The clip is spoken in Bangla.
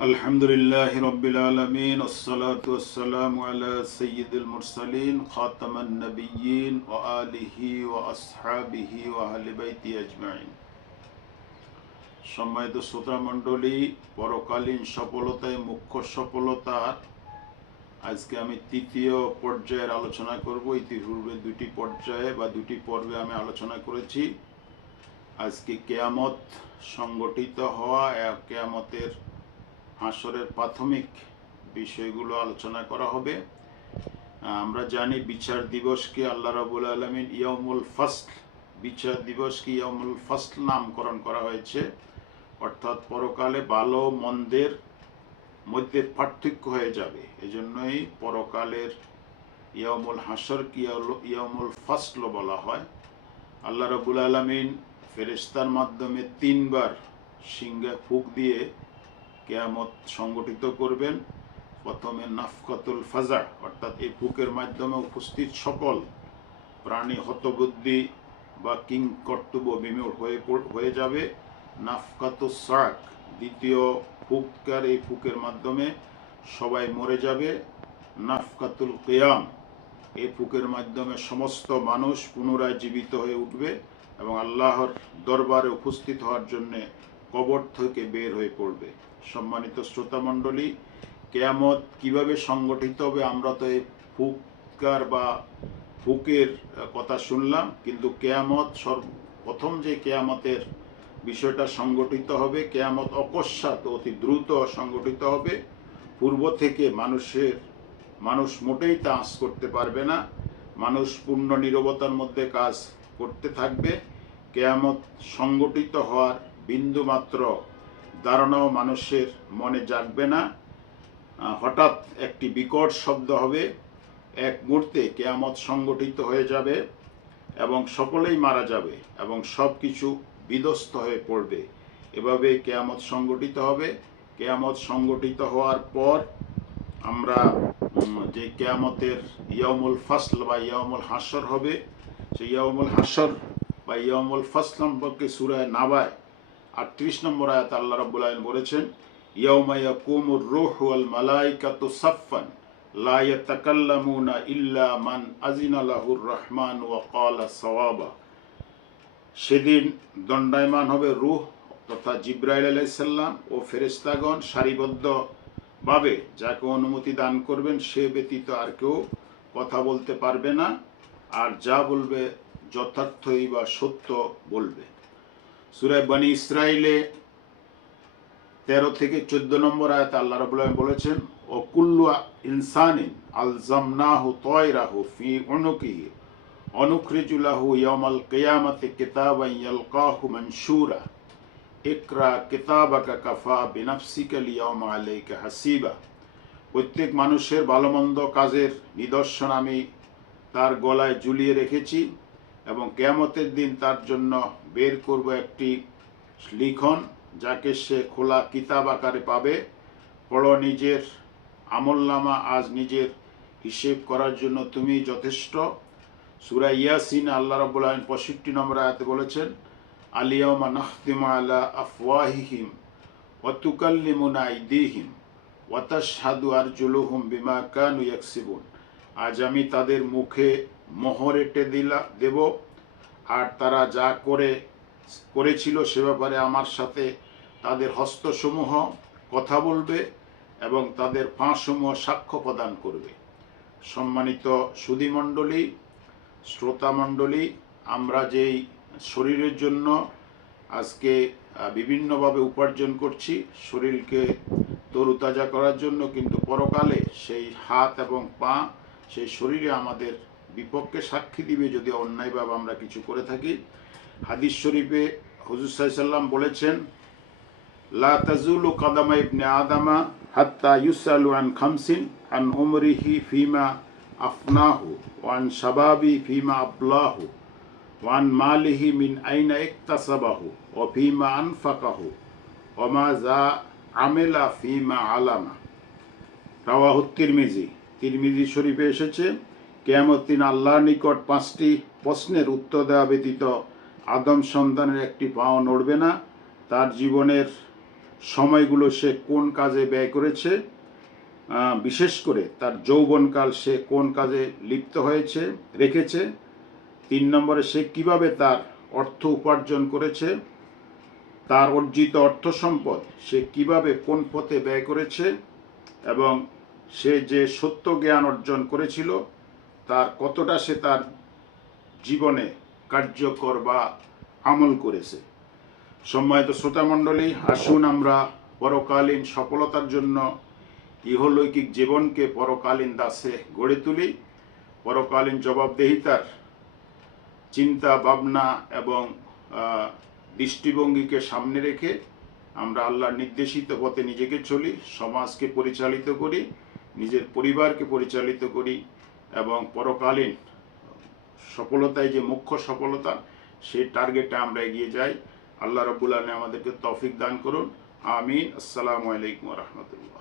الحمد لله رب العالمين والصلاة والسلام على سيد المرسلين خاتم النبيين وآله وأصحابه وأهل بيته أجمعين সম্মানিত শ্রোতা মণ্ডলী পরকালীন সফলতায় মুখ্য সফলতার আজকে আমি তৃতীয় পর্যায়ের আলোচনা করব ইতিপূর্বে দুটি পর্যায়ে বা দুটি পর্বে আমি আলোচনা করেছি আজকে কেয়ামত সংগঠিত হওয়া এক কেয়ামতের হাসরের প্রাথমিক বিষয়গুলো আলোচনা করা হবে। আমরা জানি বিচার দিবসকে আল্লাহ রাবুল আলমিন ইয়ামুল ফাসল, বিচার দিবসকে ইয়ামুল ফাসল নামকরণ করা হয়েছে। অর্থাৎ পরকালে ভালো মন্দের মধ্যে পার্থক্য হয়ে যাবে। এজন্যই পরকালের ইয়ামুল হাসরকে ইয়ামুল ফাসল বলা হয়। আল্লাহ রাবুল আলমিন ফেরেস্তার মাধ্যমে তিনবার সিংহে ফুক দিয়ে কেয়ামত সংগঠিত করবেন। প্রথমে নাফকাতুল ফাজা, অর্থাৎ এই ফুকের মাধ্যমে উপস্থিত সকল প্রাণী হতবুদ্ধি বা কিং কর্তব্য বিমূঢ় হয়ে হয়ে যাবে। নাফকাতুল সাক, দ্বিতীয় ফুককার এই ফুকের মাধ্যমে সবাই মরে যাবে। নাফকাতুল কেয়াম, এই ফুকের মাধ্যমে সমস্ত মানুষ পুনরায় জীবিত হয়ে উঠবে এবং আল্লাহর দরবারে উপস্থিত হওয়ার জন্যে কবর থেকে বের হয়ে পড়বে। সম্মানিত শ্রোতা মণ্ডলী, কেয়ামত কীভাবে সংগঠিত হবে আমরা তো এই ফুকার বা ফুকের কথা শুনলাম, কিন্তু কেয়ামত সর্ব প্রথম যে কেয়ামতের বিষয়টা সংগঠিত হবে, কেয়ামত অকস্মাৎ অতি দ্রুত সংগঠিত হবে, পূর্ব থেকে মানুষের, মানুষ মোটেই তা করতে পারবে না, মানুষ পূর্ণ নীরবতার মধ্যে কাজ করতে থাকবে, কেয়ামত সংগঠিত হওয়ার বিন্দু মাত্র ধারণাও মানুষের মনে জাগবে না। হঠাৎ একটি বিকট শব্দ হবে। এক মুহূর্তে কেয়ামত সংগঠিত হয়ে যাবে এবং সকলেই মারা যাবে এবং সব কিছু বিধ্বস্ত হয়ে পড়বে। এভাবে কেয়ামত সংগঠিত হবে। কেয়ামত সংগঠিত হওয়ার পর আমরা যে কেয়ামতের ইয়ামুল ফাসল বা ইয়ামুল হাসর হবে, সেই ইয়ামুল হাসর বা ইয়ামুল ফাসল সম্পর্কে সুরায় নাবায় আটত্রিশ নম্বর আয়াত আল্লাহ রাব্বুল আলামিন বলেছেন, ইয়াউমা ইয়াকুমুর রূহু ওয়াল মালাইকাতু সাফফান, লা ইয়াতাকাল্লামুনা ইল্লা মান আযিনা লাহুর রহমান ওয়া ক্বালা সাওয়াবা। সেদিন দণ্ডায়মান হবে রূহ তথা জিব্রাইল আলাইসাল্লাম ও ফেরেশতাগণ সারিবদ্ধভাবে যাকে অনুমতি দান করবেন, সে ব্যতীত আর কেউ কথা বলতে পারবে না, আর যা বলবে যথার্থই বা সত্য বলবে। সুরায় বানি ইসরাইলে তেরো থেকে চোদ্দ নম্বর আয়াত আল্লাহ রাবুল আলামিন বলেছেন ও কুল্লু ইনসানিন আলজামনাহু তয়রাহু ফি উনুকিহি অনুখরিজুলাহু ইয়ামাল কিয়ামাতি কিতাবান ইয়ালকাহু মানশুরা, ইকরা কিতাবাকা কাফা বিনাফসিকা লিয়াউমা আলাইকা হাসিবা। প্রত্যেক মানুষের ভালোমন্দ কাজের নিদর্শন আমি তার গলায় ঝুলিয়ে রেখেছি। এবং কেয়ামতের দিন তার জন্য বের করব একটি লিখন, যাকে সে খোলা কিতাব আকারে পাবে। পড়ো নিজের আমলনামা আজ নিজের হিসেব করার জন্য তুমি যথেষ্ট। সুরা ইয়াসিন আল্লাহ রাব্বুল আলামিন পঁয়ষট্টি নম্বর আয়াতে বলেছেন আলিয়ামা নাখতিমা আলা আফওয়াহিহিম ওয়া তুকাল্লিমুনা আইদিহিম তাশহাদু আরজুলুহুম বিমা কানু ইয়াকসিবুন। আজ আমি তাদের মুখে মোহর এঁটে দিলা, দেব। আর তারা যা করে, করেছিল সে ব্যাপারে আমার সাথে তাদের হস্তসমূহ কথা বলবে এবং তাদের পাঁচসমূহ সাক্ষ্য প্রদান করবে। সম্মানিত সুধীমণ্ডলী, শ্রোতামণ্ডলী, আমরা যেই শরীরের জন্য আজকে বিভিন্নভাবে উপার্জন করছি, শরীরকে তরুতাজা করার জন্য, কিন্তু পরকালে সেই হাত এবং পা সেই শরীরে আমাদের বিপক্ষে সাক্ষী দিবে যদি অন্যায়ভাবে আমরা কিছু করে থাকি। হাদিস শরীফে হুজুর সাল্লাম বলেছেন, লা তাজুলু কাদামা ইবনে আদামা হাত্তা ইউসালু আন খামসিন আন উমরিহি ফিমা আফনাহু ওয়ান শাবাবি ফিমা আবলাহু ওয়ান মালিহি মিন আইনা ইকতাসাবাহু ও ফিমা আনফাকাহু ওমা যা আমেলা ফিমা আলামা। রাওয়াহু তিরমিজি। তিরমিজি শরীফে এসেছে, কেয়ামত দিন আল্লাহর নিকট পাঁচটি প্রশ্নের উত্তর দেওয়া ব্যতীত আদম সন্তানের একটি পাও নড়বে না। তার জীবনের সময়গুলো সে কোন কাজে ব্যয় করেছে বিশেষ করে তার যৌবনকাল সে কোন কাজে লিপ্ত হয়েছে, রেখেছে। তিন নম্বরে সে কীভাবে তার অর্থ উপার্জন করেছে, তার অর্জিত অর্থ সম্পদ সে কীভাবে কোন পথে ব্যয় করেছে এবং সে যে সত্য জ্ঞান অর্জন করেছিল, তার কতটা সে তার জীবনে কার্যকর বা আমল করেছে। সম্মানিত শ্রোতামণ্ডলী আসুন আমরা পরকালীন সফলতার জন্য ইহলৈকিক জীবনকে পরকালীন দাসে গড়ে তুলি। পরকালীন জবাবদেহিতার চিন্তা, ভাবনা এবং দৃষ্টিভঙ্গিকে সামনে রেখে আমরা আল্লাহর নির্দেশিত পথে নিজেকে চলি, সমাজকে পরিচালিত করি। নিজের পরিবারকে পরিচালিত করি এবং পরকালীন সফলতায় যে মুখ্য সফলতা, সেই টার্গেটে আমরা এগিয়ে যাই। আল্লাহ রবুল্লাহ আমাদেরকে তফিক দান করুন। আমিন। আসসালামু আলাইকুম রহমতুল্লাহ।